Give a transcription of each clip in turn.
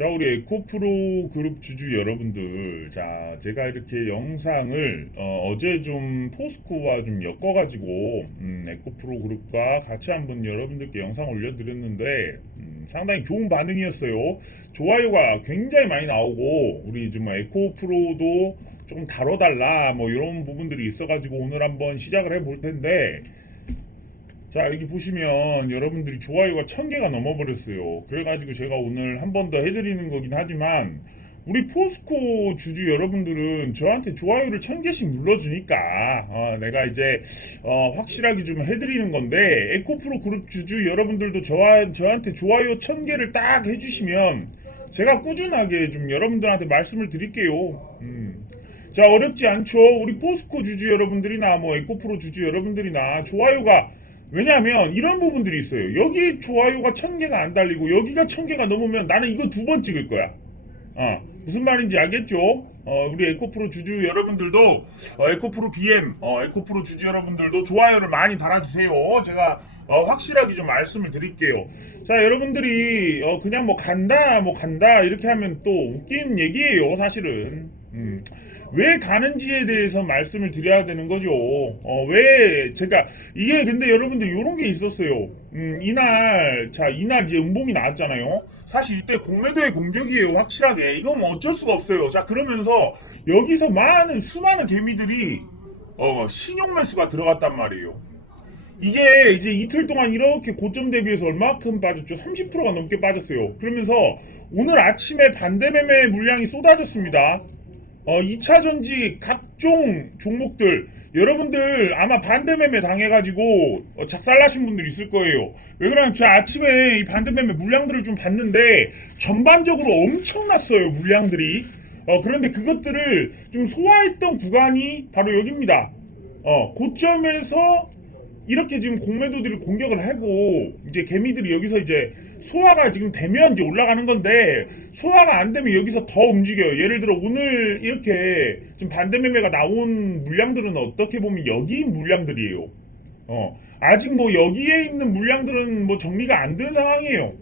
자, 우리 에코프로 그룹 주주 여러분들, 자, 제가 이렇게 영상을 제 좀 포스코와 좀 엮어가지고 에코프로 그룹과 같이 한번 여러분들께 영상 올려드렸는데 상당히 좋은 반응이었어요. 좋아요가 굉장히 많이 나오고 우리 좀 에코프로도 조금 다뤄달라 뭐 이런 부분들이 있어가지고 오늘 한번 시작을 해볼 텐데. 자, 여기 보시면 여러분들이 좋아요가 1000개가 넘어버렸어요. 그래가지고 제가 오늘 한 번 더 해드리는 거긴 하지만 우리 포스코 주주 여러분들은 저한테 좋아요를 1000개씩 눌러주니까 내가 이제 확실하게 좀 해드리는 건데, 에코프로 그룹 주주 여러분들도 저한테 좋아요 1000개를 딱 해주시면 제가 꾸준하게 좀 여러분들한테 말씀을 드릴게요. 자, 어렵지 않죠. 우리 포스코 주주 여러분들이나 뭐 에코프로 주주 여러분들이나 좋아요가, 왜냐하면 이런 부분들이 있어요. 여기 좋아요가 1000개가 안 달리고 여기가 1000개가 넘으면 나는 이거 두 번 찍을 거야. 무슨 말인지 알겠죠? 우리 에코프로 주주 여러분들도 에코프로 BM, 에코프로 주주 여러분들도 좋아요를 많이 달아주세요. 제가 확실하게 좀 말씀을 드릴게요. 자, 여러분들이 그냥 뭐 간다 이렇게 하면 또 웃긴 얘기예요, 사실은. 왜 가는지에 대해서 말씀을 드려야 되는 거죠. 왜 제가 이게, 근데 여러분들 이런 게 있었어요. 이날 이제 음봉이 나왔잖아요. 사실 이때 공매도의 공격이에요, 확실하게. 이건 뭐 어쩔 수가 없어요. 자, 그러면서 여기서 수많은 개미들이 신용 매수가 들어갔단 말이에요. 이게 이제 이틀 동안 이렇게 고점 대비해서 얼마큼 빠졌죠? 30%가 넘게 빠졌어요. 그러면서 오늘 아침에 반대 매매 물량이 쏟아졌습니다. 2차 전지 각종 종목들, 여러분들 아마 반대 매매 당해가지고 작살나신 분들 있을 거예요. 왜 그러냐면 제가 아침에 이 반대 매매 물량들을 좀 봤는데 전반적으로 엄청났어요, 물량들이. 그런데 그것들을 좀 소화했던 구간이 바로 여기입니다. 고점에서 이렇게 지금 공매도들이 공격을 하고 이제 개미들이 여기서 이제 소화가 지금 되면 이제 올라가는 건데, 소화가 안 되면 여기서 더 움직여요. 예를 들어 오늘 이렇게 지금 반대 매매가 나온 물량들은 어떻게 보면 여기 물량들이에요. 아직 뭐 여기에 있는 물량들은 뭐 정리가 안 된 상황이에요.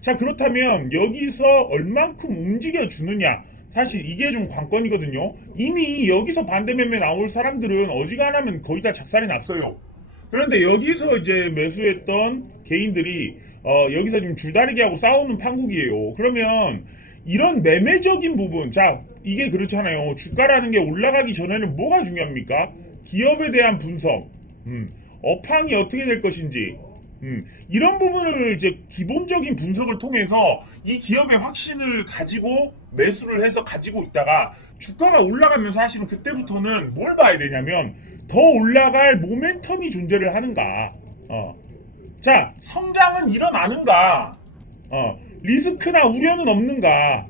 자, 그렇다면 여기서 얼만큼 움직여 주느냐, 사실 이게 좀 관건이거든요. 이미 여기서 반대 매매 나올 사람들은 어지간하면 거의 다 작살이 났어요. 그런데 여기서 이제 매수했던 개인들이 여기서 지금 줄다리기 하고 싸우는 판국이에요. 그러면 이런 매매적인 부분, 자, 이게 그렇잖아요. 주가라는 게 올라가기 전에는 뭐가 중요합니까? 기업에 대한 분석, 업황이 어떻게 될 것인지, 이런 부분을 이제 기본적인 분석을 통해서 이 기업의 확신을 가지고 매수를 해서 가지고 있다가 주가가 올라가면 사실은 그때부터는 뭘 봐야 되냐면 더 올라갈 모멘텀이 존재를 하는가, 자, 성장은 일어나는가, 리스크나 우려는 없는가,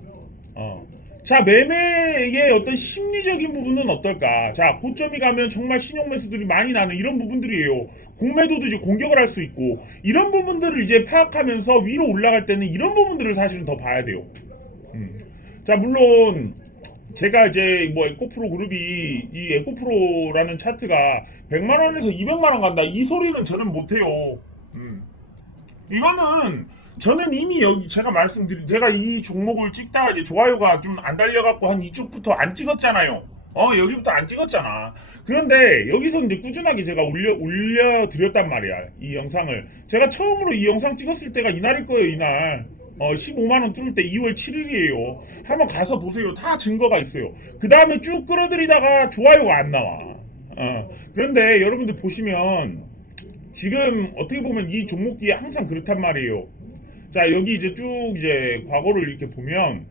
자, 매매의 어떤 심리적인 부분은 어떨까? 자, 고점이 가면 정말 신용 매수들이 많이 나는 이런 부분들이에요. 공매도도 이제 공격을 할 수 있고, 이런 부분들을 이제 파악하면서 위로 올라갈 때는 이런 부분들을 사실은 더 봐야 돼요. 자, 물론 제가 이제 뭐 에코프로 그룹이, 이 에코프로라는 차트가 100만 원에서 200만 원 간다, 이 소리는 저는 못해요. 이거는 저는 이미 여기 제가 말씀드린, 제가 이 종목을 찍다가 이제 좋아요가 좀 안 달려갖고 한 이쪽부터 안 찍었잖아요. 여기부터 안 찍었잖아. 그런데 여기서 이제 꾸준하게 제가 올려드렸단 말이야, 이 영상을. 제가 처음으로 이 영상 찍었을 때가 이날일 거예요, 이날. 15만원 뚫을 때 2월 7일이에요. 한번 가서 보세요. 다 증거가 있어요. 그 다음에 쭉 끌어들이다가 좋아요가 안 나와. 그런데 여러분들 보시면 지금 어떻게 보면 이 종목이 항상 그렇단 말이에요. 자, 여기 이제 쭉 이제 과거를 이렇게 보면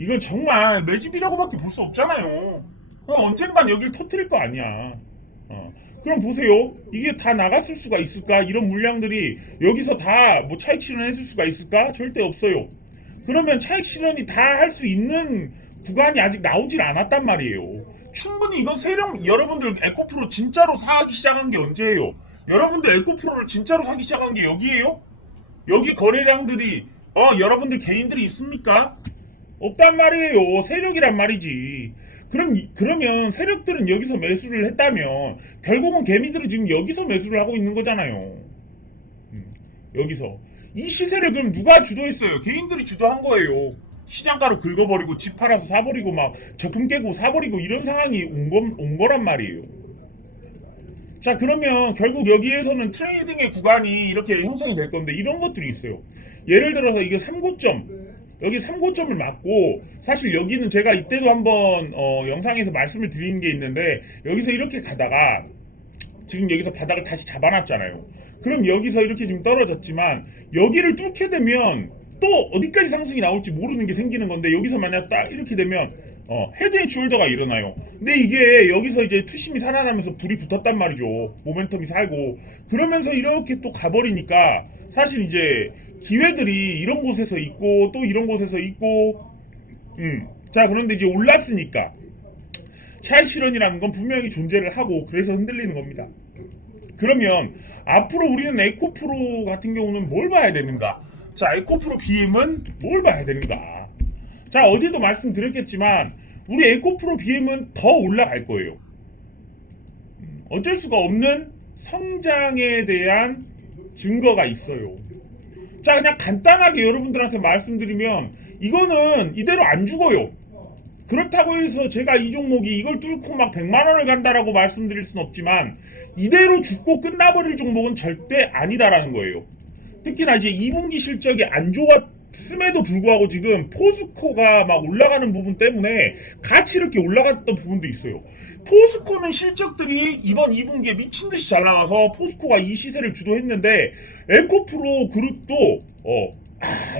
이건 정말 매집이라고밖에 볼 수 없잖아요. 언젠간 여기를 터뜨릴 거 아니야. 그럼 보세요. 이게 다 나갔을 수가 있을까? 이런 물량들이 여기서 다 뭐 차익 실현했을 수가 있을까? 절대 없어요. 그러면 차익 실현이 다 할 수 있는 구간이 아직 나오질 않았단 말이에요. 충분히 이건 여러분들 에코프로 진짜로 사기 시작한 게 언제예요? 여러분들 에코프로를 진짜로 사기 시작한 게 여기예요? 여기 거래량들이 여러분들 개인들이 있습니까? 없단 말이에요. 세력이란 말이지. 그러면 세력들은 여기서 매수를 했다면 결국은 개미들은 지금 여기서 매수를 하고 있는 거잖아요. 여기서 이 시세를 그럼 누가 주도했어요? 개인들이 주도한 거예요. 시장가로 긁어버리고 집 팔아서 사버리고 막 적금 깨고 사버리고 이런 상황이 온 거란 말이에요. 자, 그러면 결국 여기에서는 트레이딩의 구간이 이렇게 형성이 될 건데 이런 것들이 있어요. 예를 들어서 이게 3고점, 여기 3고점을 맞고 사실 여기는 제가 이때도 한번 영상에서 말씀을 드린 게 있는데 여기서 이렇게 가다가 지금 여기서 바닥을 다시 잡아놨잖아요. 그럼 여기서 이렇게 좀 떨어졌지만 여기를 뚫게 되면 또 어디까지 상승이 나올지 모르는 게 생기는 건데 여기서 만약 딱 이렇게 되면 헤드앤숄더가 일어나요. 근데 이게 여기서 이제 투심이 살아나면서 불이 붙었단 말이죠. 모멘텀이 살고 그러면서 이렇게 또 가버리니까 사실 이제 기회들이 이런 곳에서 있고 또 이런 곳에서 있고 자, 그런데 이제 올랐으니까 차익 실현이라는 건 분명히 존재를 하고 그래서 흔들리는 겁니다. 그러면 앞으로 우리는 에코프로 같은 경우는 뭘 봐야 되는가? 자, 에코프로 BM은 뭘 봐야 되는가? 자, 어제도 말씀드렸겠지만 우리 에코프로 BM은 더 올라갈 거예요. 어쩔 수가 없는 성장에 대한 증거가 있어요. 자, 그냥 간단하게 여러분들한테 말씀드리면 이거는 이대로 안 죽어요. 그렇다고 해서 제가 이 종목이 이걸 뚫고 막 100만 원을 간다라고 말씀드릴 순 없지만 이대로 죽고 끝나버릴 종목은 절대 아니다라는 거예요. 특히나 이제 2분기 실적이 안 좋았음에도 불구하고 지금 포스코가 막 올라가는 부분 때문에 같이 이렇게 올라갔던 부분도 있어요. 포스코는 실적들이 이번 2분기에 미친 듯이 잘 나와서 포스코가 이 시세를 주도했는데 에코프로 그룹도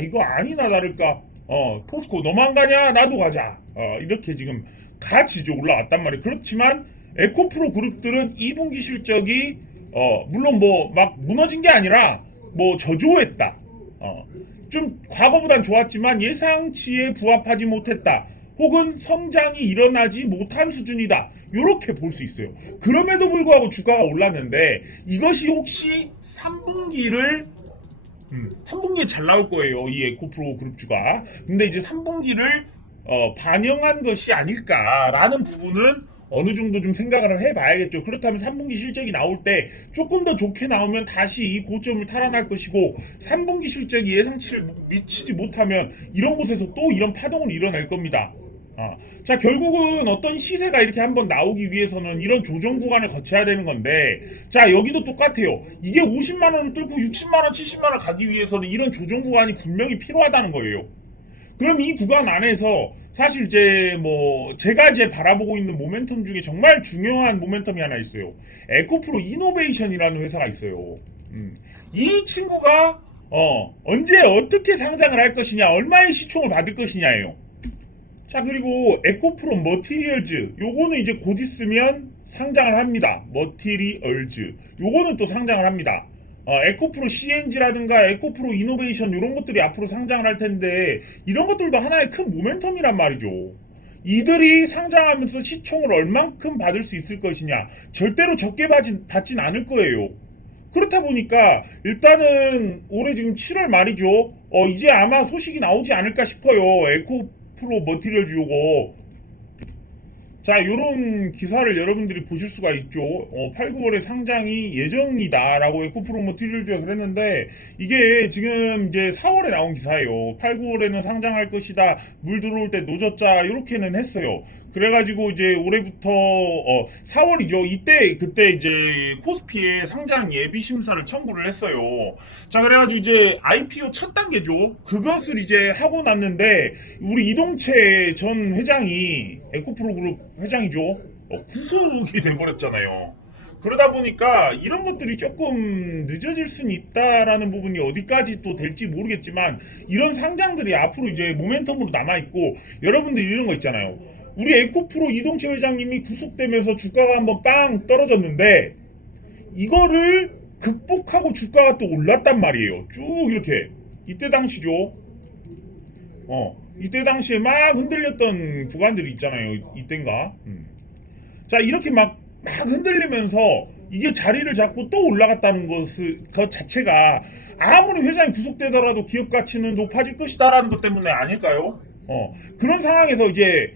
이거 아니나 다를까 포스코 너만 가냐 나도 가자 이렇게 지금 같이 이제 올라왔단 말이에요. 그렇지만 에코프로 그룹들은 2분기 실적이 물론 뭐 막 무너진 게 아니라 뭐 저조했다. 좀 과거보단 좋았지만 예상치에 부합하지 못했다. 혹은 성장이 일어나지 못한 수준이다. 이렇게 볼 수 있어요. 그럼에도 불구하고 주가가 올랐는데 이것이 혹시 3분기에 잘 나올 거예요. 이 에코프로 그룹주가. 근데 이제 3분기를 반영한 것이 아닐까라는 부분은 어느 정도 좀 생각을 해봐야겠죠. 그렇다면 3분기 실적이 나올 때 조금 더 좋게 나오면 다시 이 고점을 탈환할 것이고 3분기 실적이 예상치를 미치지 못하면 이런 곳에서 또 이런 파동을 일어날 겁니다. 자, 결국은 어떤 시세가 이렇게 한번 나오기 위해서는 이런 조정 구간을 거쳐야 되는 건데 자, 여기도 똑같아요. 이게 50만 원을 뚫고 60만 원, 70만 원 가기 위해서는 이런 조정 구간이 분명히 필요하다는 거예요. 그럼 이 구간 안에서 사실 이제 뭐 제가 이제 바라보고 있는 모멘텀 중에 정말 중요한 모멘텀이 하나 있어요. 에코프로 이노베이션이라는 회사가 있어요. 이 친구가 언제 어떻게 상장을 할 것이냐, 얼마의 시총을 받을 것이냐예요. 자, 그리고 에코프로 머티리얼즈 요거는 이제 곧 있으면 상장을 합니다. 머티리얼즈 요거는 또 상장을 합니다. 에코프로 CNG라든가 에코프로 이노베이션 이런 것들이 앞으로 상장을 할 텐데 이런 것들도 하나의 큰 모멘텀이란 말이죠. 이들이 상장하면서 시총을 얼만큼 받을 수 있을 것이냐 절대로 적게 받진 않을 거예요. 그렇다 보니까 일단은 올해 지금 7월 말이죠. 이제 아마 소식이 나오지 않을까 싶어요. 에코프로 머티리얼즈 요거 자, 요런 기사를 여러분들이 보실 수가 있죠. 8, 9월에 상장이 예정이다라고 에코프로 머티리얼즈가 그랬는데 이게 지금 이제 4월에 나온 기사예요. 8, 9월에는 상장할 것이다. 물 들어올 때 노졌자 이렇게는 했어요. 그래가지고 이제 올해부터 4월이죠. 그때 이제 코스피에 상장 예비 심사를 청구를 했어요. 자, 그래가지고 이제 IPO 첫 단계죠. 그것을 이제 하고 났는데 우리 이동채 전 회장이 에코프로 그룹 회장이죠. 구속이 돼버렸잖아요. 그러다 보니까 이런 것들이 조금 늦어질 수는 있다라는 부분이 어디까지 또 될지 모르겠지만 이런 상장들이 앞으로 이제 모멘텀으로 남아있고 여러분들 이런 거 있잖아요. 우리 에코프로 이동채 회장님이 구속되면서 주가가 한번 빵 떨어졌는데 이거를 극복하고 주가가 또 올랐단 말이에요. 쭉 이렇게 이때 당시죠. 이때 당시에 막 흔들렸던 구간들이 있잖아요. 이때인가. 자, 이렇게 막 흔들리면서 이게 자리를 잡고 또 올라갔다는 것 자체가 아무리 회장이 구속되더라도 기업 가치는 높아질 것이다라는 것 때문에 아닐까요? 그런 상황에서 이제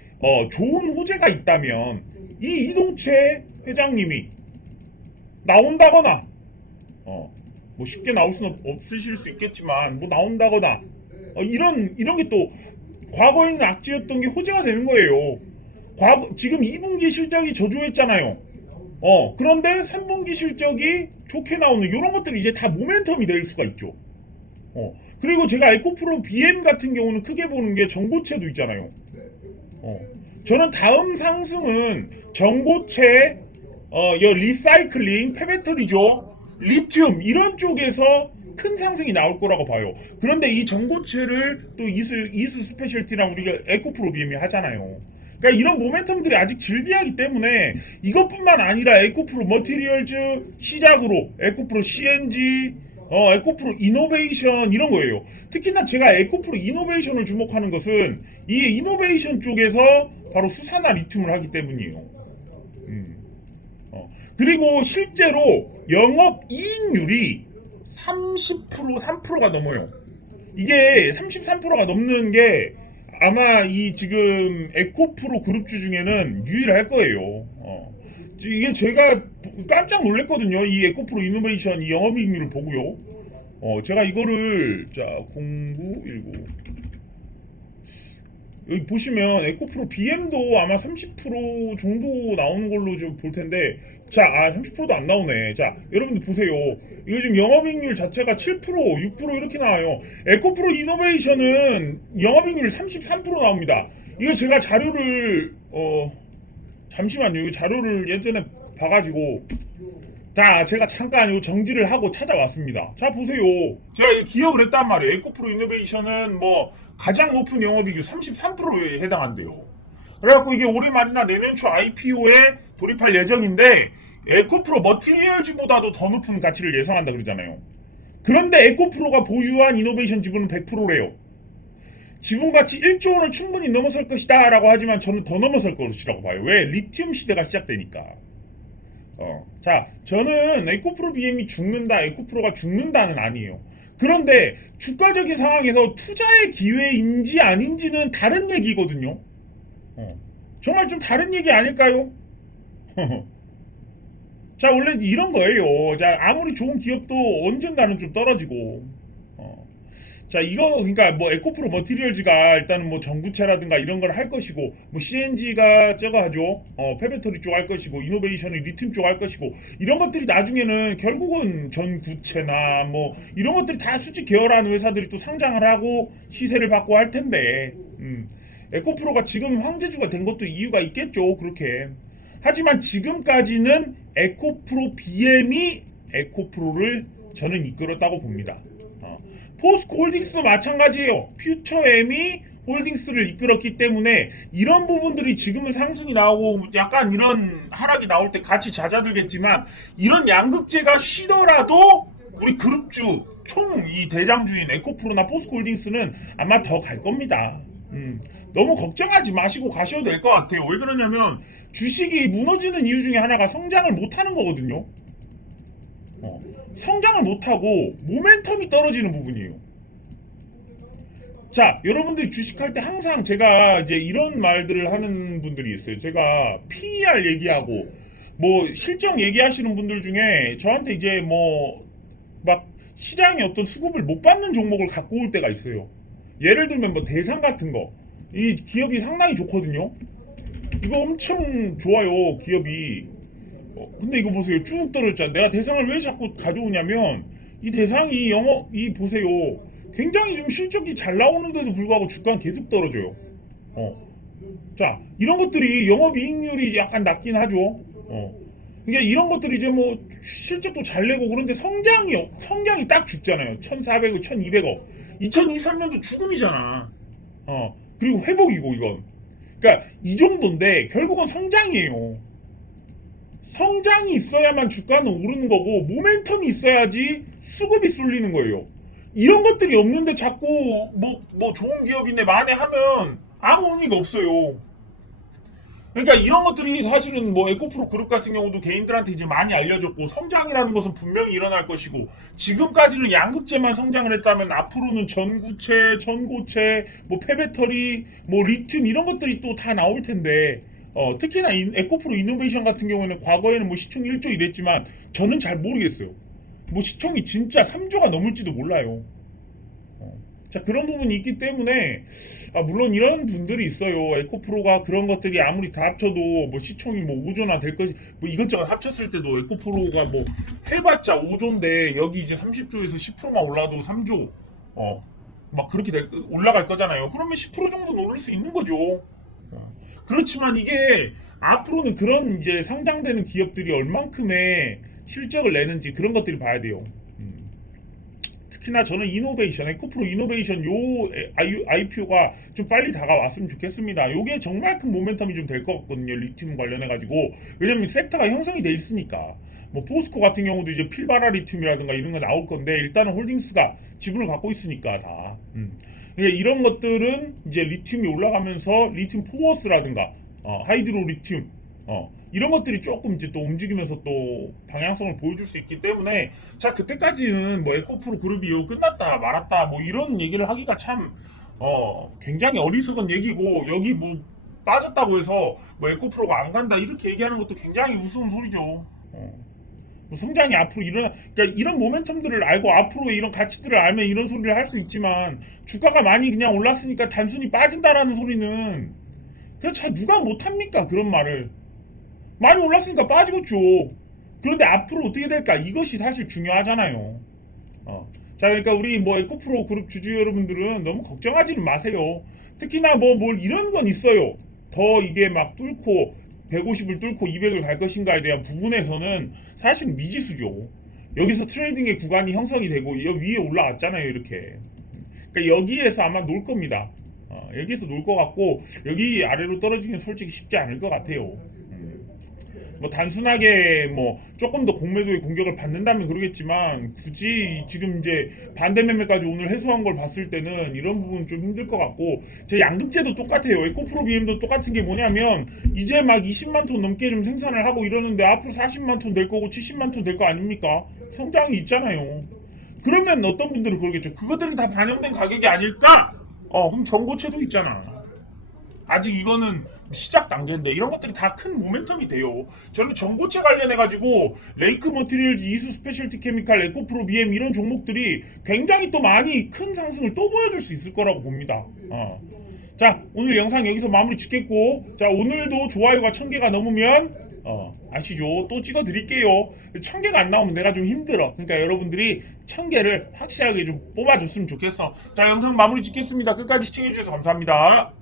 좋은 호재가 있다면 이 이동채 회장님이 나온다거나 뭐 쉽게 나올 수는 없으실 수 있겠지만 뭐 나온다거나 이런 게 또 과거에는 악재였던 게 호재가 되는 거예요. 지금 2분기 실적이 저조했잖아요. 그런데 3분기 실적이 좋게 나오는 이런 것들이 이제 다 모멘텀이 될 수가 있죠. 그리고 제가 에코프로 BM 같은 경우는 크게 보는 게 전고체도 있잖아요. 저는 다음 상승은 전고체, 리사이클링, 폐배터리죠. 리튬 이런 쪽에서 큰 상승이 나올 거라고 봐요. 그런데 이 전고체를 또 이수 스페셜티랑 우리가 에코프로 BM이 하잖아요. 그러니까 이런 모멘텀들이 아직 질비하기 때문에 이것뿐만 아니라 에코프로 머티리얼즈 시작으로 에코프로 CNG, 에코프로 이노베이션 이런 거예요. 특히나 제가 에코프로 이노베이션을 주목하는 것은 이 이노베이션 쪽에서 바로 수산화 리튬을 하기 때문이에요. 그리고 실제로 영업 이익률이 30%, 3%가 넘어요. 이게 33%가 넘는 게 아마 이 지금 에코프로 그룹주 중에는 유일할 거예요. 이게 제가 깜짝 놀랐거든요. 이 에코프로 이노베이션 이 영업이익률을 보고요. 제가 이거를 자 0919 여기 보시면 에코프로 BM도 아마 30% 정도 나오는 걸로 좀 볼 텐데 자, 30%도 안 나오네. 자, 여러분들 보세요. 이거 지금 영업이익률 자체가 7%, 6% 이렇게 나와요. 에코프로 이노베이션은 영업이익률 33% 나옵니다. 이거 제가 자료를 잠시만요. 이 자료를 예전에 봐가지고 제가 잠깐 요 정지를 하고 찾아왔습니다. 자, 보세요. 제가 기억을 했단 말이에요. 에코프로 이노베이션은 뭐 가장 높은 영업이익률 33%에 해당한대요. 그래갖고 이게 올해 말이나 내년 초 IPO에 돌입할 예정인데 에코프로 머티리얼즈보다도 더 높은 가치를 예상한다 그러잖아요. 그런데 에코프로가 보유한 이노베이션 지분은 100%래요. 지분 가치 1조 원을 충분히 넘어설 것이다 라고 하지만 저는 더 넘어설 것이라고 봐요. 왜? 리튬 시대가 시작되니까. 자, 저는 에코프로 BM이 죽는다, 에코프로가 죽는다는 아니에요. 그런데 주가적인 상황에서 투자의 기회인지 아닌지는 다른 얘기거든요. 정말 좀 다른 얘기 아닐까요? 자, 원래 이런 거예요. 자, 아무리 좋은 기업도 언젠가는 좀 떨어지고. 자, 이거, 그러니까 뭐 에코프로 머티리얼즈가 일단은 뭐 전구체라든가 이런 걸 할 것이고, 뭐 CNG가 저거 하죠. 폐배터리 쪽 할 것이고, 이노베이션이 리튬 쪽 할 것이고, 이런 것들이 나중에는 결국은 전구체나 뭐 이런 것들이 다 수직 계열하는 회사들이 또 상장을 하고 시세를 받고 할 텐데, 에코프로가 지금 황제주가 된 것도 이유가 있겠죠. 그렇게. 하지만 지금까지는 에코프로 BM이 에코프로를 저는 이끌었다고 봅니다. 포스코 홀딩스도 마찬가지예요. 퓨처엠이 홀딩스를 이끌었기 때문에 이런 부분들이 지금은 상승이 나오고 약간 이런 하락이 나올 때 같이 잦아들겠지만 이런 양극재가 쉬더라도 우리 그룹주 총 이 대장주인 에코프로나 포스코 홀딩스는 아마 더 갈 겁니다. 너무 걱정하지 마시고 가셔도 될 것 같아요. 왜 그러냐면 주식이 무너지는 이유 중에 하나가 성장을 못하는 거거든요. 성장을 못하고 모멘텀이 떨어지는 부분이에요. 자, 여러분들이 주식할 때 항상 제가 이제 이런 말들을 하는 분들이 있어요. 제가 PER 얘기하고 뭐 실적 얘기하시는 분들 중에 저한테 이제 뭐 막 시장에 어떤 수급을 못 받는 종목을 갖고 올 때가 있어요. 예를 들면 뭐 대상 같은 거. 이 기업이 상당히 좋거든요. 이거 엄청 좋아요, 기업이. 근데 이거 보세요. 쭉 떨어졌잖아. 내가 대상을 왜 자꾸 가져오냐면 이 대상이 이 보세요. 굉장히 좀 실적이 잘 나오는데도 불구하고 주가는 계속 떨어져요. 자, 이런 것들이 영업이익률이 약간 낮긴 하죠. 그러니까 이런 것들이 이제 뭐 실적도 잘 내고 그런데 성장이 딱 죽잖아요. 1,400억, 1,200억. 2023년도 죽음이잖아. 그리고 회복이고 이건. 그러니까 이 정도인데 결국은 성장이에요. 성장이 있어야만 주가는 오르는 거고 모멘텀이 있어야지 수급이 쏠리는 거예요. 이런 것들이 없는데 자꾸 뭐 좋은 기업인데 만회하면 아무 의미가 없어요. 그러니까 이런 것들이 사실은 뭐 에코프로 그룹 같은 경우도 개인들한테 이제 많이 알려졌고 성장이라는 것은 분명히 일어날 것이고 지금까지는 양극재만 성장을 했다면 앞으로는 전구체, 전고체, 뭐 폐배터리, 뭐 리튬 이런 것들이 또 다 나올 텐데 특히나 에코프로 이노베이션 같은 경우에는 과거에는 뭐 시총 1조 이랬지만 저는 잘 모르겠어요. 뭐 시총이 진짜 3조가 넘을지도 몰라요. 자, 그런 부분이 있기 때문에 물론 이런 분들이 있어요. 에코프로가 그런 것들이 아무리 다 합쳐도 뭐 시총이 뭐 5조나 될 것이 뭐 이것저것 합쳤을 때도 에코프로가 뭐 해봤자 5조인데 여기 이제 30조에서 10%만 올라도 3조 막 그렇게 올라갈 거잖아요. 그러면 10% 정도는 오를 수 있는 거죠. 그렇지만 이게 앞으로는 그런 이제 상장되는 기업들이 얼만큼의 실적을 내는지 그런 것들을 봐야 돼요. 특히나 저는 이노베이션, 에코프로 이노베이션 요 IPO가 좀 빨리 다가왔으면 좋겠습니다. 요게 정말 큰 모멘텀이 좀 될 것 같거든요. 리튬 관련해가지고. 왜냐면 섹터가 형성이 돼 있으니까. 뭐 포스코 같은 경우도 이제 필바라 리튬이라든가 이런 거 나올 건데 일단은 홀딩스가 지분을 갖고 있으니까 다. 그러니까 이런 것들은 이제 리튬이 올라가면서 리튬 포워스라든가 하이드로 리튬 이런 것들이 조금 이제 또 움직이면서 또 방향성을 보여줄 수 있기 때문에 자 그때까지는 뭐 에코프로 그룹이 끝났다 말았다 뭐 이런 얘기를 하기가 참 굉장히 어리석은 얘기고 여기 뭐 빠졌다고 해서 뭐 에코프로가 안 간다 이렇게 얘기하는 것도 굉장히 우스운 소리죠. 뭐 성장이 앞으로 그러니까 이런 모멘텀들을 알고 앞으로 이런 가치들을 알면 이런 소리를 할 수 있지만 주가가 많이 그냥 올랐으니까 단순히 빠진다라는 소리는 그냥 잘 누가 못합니까 그런 말을. 많이 올랐으니까 빠지겠죠. 그런데 앞으로 어떻게 될까? 이것이 사실 중요하잖아요. 자, 그러니까 우리 뭐 에코프로 그룹 주주 여러분들은 너무 걱정하지는 마세요. 특히나 뭐 뭘 이런 건 있어요. 더 이게 막 뚫고 150을 뚫고 200을 갈 것인가에 대한 부분에서는 사실 미지수죠. 여기서 트레이딩의 구간이 형성이 되고 여기 위에 올라왔잖아요, 이렇게. 그러니까 여기에서 아마 놀 겁니다. 여기에서 놀 것 같고 여기 아래로 떨어지긴 솔직히 쉽지 않을 것 같아요. 뭐 단순하게 뭐 조금 더 공매도의 공격을 받는다면 그러겠지만 굳이 지금 이제 반대 매매까지 오늘 해소한 걸 봤을 때는 이런 부분 좀 힘들 것 같고 제 양극재도 똑같아요. 에코프로 BM도 똑같은 게 뭐냐면 이제 막 20만 톤 넘게 좀 생산을 하고 이러는데 앞으로 40만 톤 될 거고 70만 톤 될 거 아닙니까? 성장이 있잖아요. 그러면 어떤 분들은 그러겠죠. 그것들은 다 반영된 가격이 아닐까? 그럼 전고체도 있잖아. 아직 이거는 시작 단계인데 이런 것들이 다 큰 모멘텀이 돼요. 저는 전고체 관련해가지고 레이크 머티리얼즈, 이수 스페셜티 케미칼, 에코프로 BM 이런 종목들이 굉장히 또 많이 큰 상승을 또 보여줄 수 있을 거라고 봅니다. 자, 오늘 영상 여기서 마무리 짓겠고, 자, 오늘도 좋아요가 1000개가 넘으면 아시죠? 또 찍어 드릴게요. 1000개가 안 나오면 내가 좀 힘들어. 그러니까 여러분들이 1000개를 확실하게 좀 뽑아줬으면 좋겠어. 자, 영상 마무리 짓겠습니다. 끝까지 시청해주셔서 감사합니다.